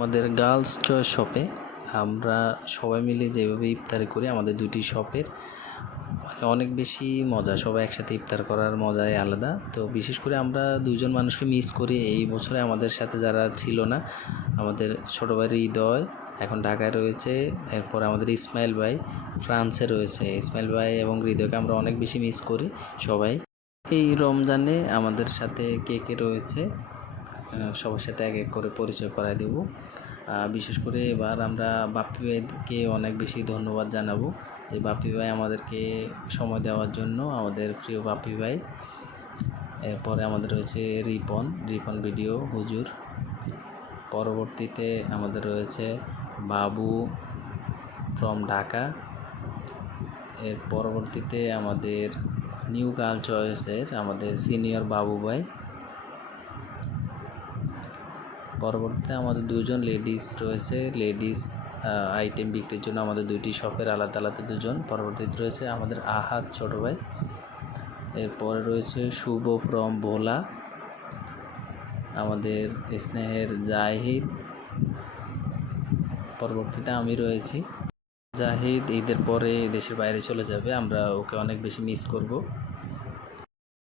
আমাদের girls choice শপে আমরা সবাই মিলে যেভাবে ইফতারি করি, আমাদের দুটি শপের অনেক বেশি মজা। সবাই একসাথে ইফতার করার মজাই আলাদা। তো বিশেষ করে আমরা দুজন মানুষকে মিস করি এই বছরে আমাদের সাথে যারা ছিল না। আমাদের ছোটো ভাই হৃদয় এখন ঢাকায় রয়েছে, এরপর আমাদের ইসমাইল ভাই ফ্রান্সে রয়েছে। ইসমাইল ভাই এবং হৃদয়কে আমরা অনেক বেশি মিস করি সবাই। এই রমজানে আমাদের সাথে কে কে রয়েছে সবার সাথে এক এক করে পরিচয় করায় দেব। বিশেষ করে এবার আমরা বাপ্পি ভাইকে অনেক বেশি ধন্যবাদ জানাবো যে বাপ্পি ভাই আমাদেরকে সময় দেওয়ার জন্য, আমাদের প্রিয় বাপ্পি ভাই। এরপরে আমাদের রয়েছে রিপন ভিডিও হুজুর। পরবর্তীতে আমাদের রয়েছে বাবু ফ্রম ঢাকা। এর পরবর্তীতে আমাদের নিউ গার্ল চয়েসের আমাদের সিনিয়র বাবু ভাই। পরবর্তীতে আমাদের দুজন লেডিস রয়েছে, লেডিস আইটেম বিক্রির জন্য আমাদের দুইটি শপের আলাদা আলাদা দুজন। পরবর্তীতে রয়েছে আমাদের আহাদ ছোটো ভাই। এরপরে রয়েছে শুভ ফ্রম ভোলা, আমাদের স্নেহের জাহিদ। পরবর্তীতে আমি রয়েছি। জাহিদ ঈদের পরে দেশের বাইরে চলে যাবে, আমরা ওকে অনেক বেশি মিস করব।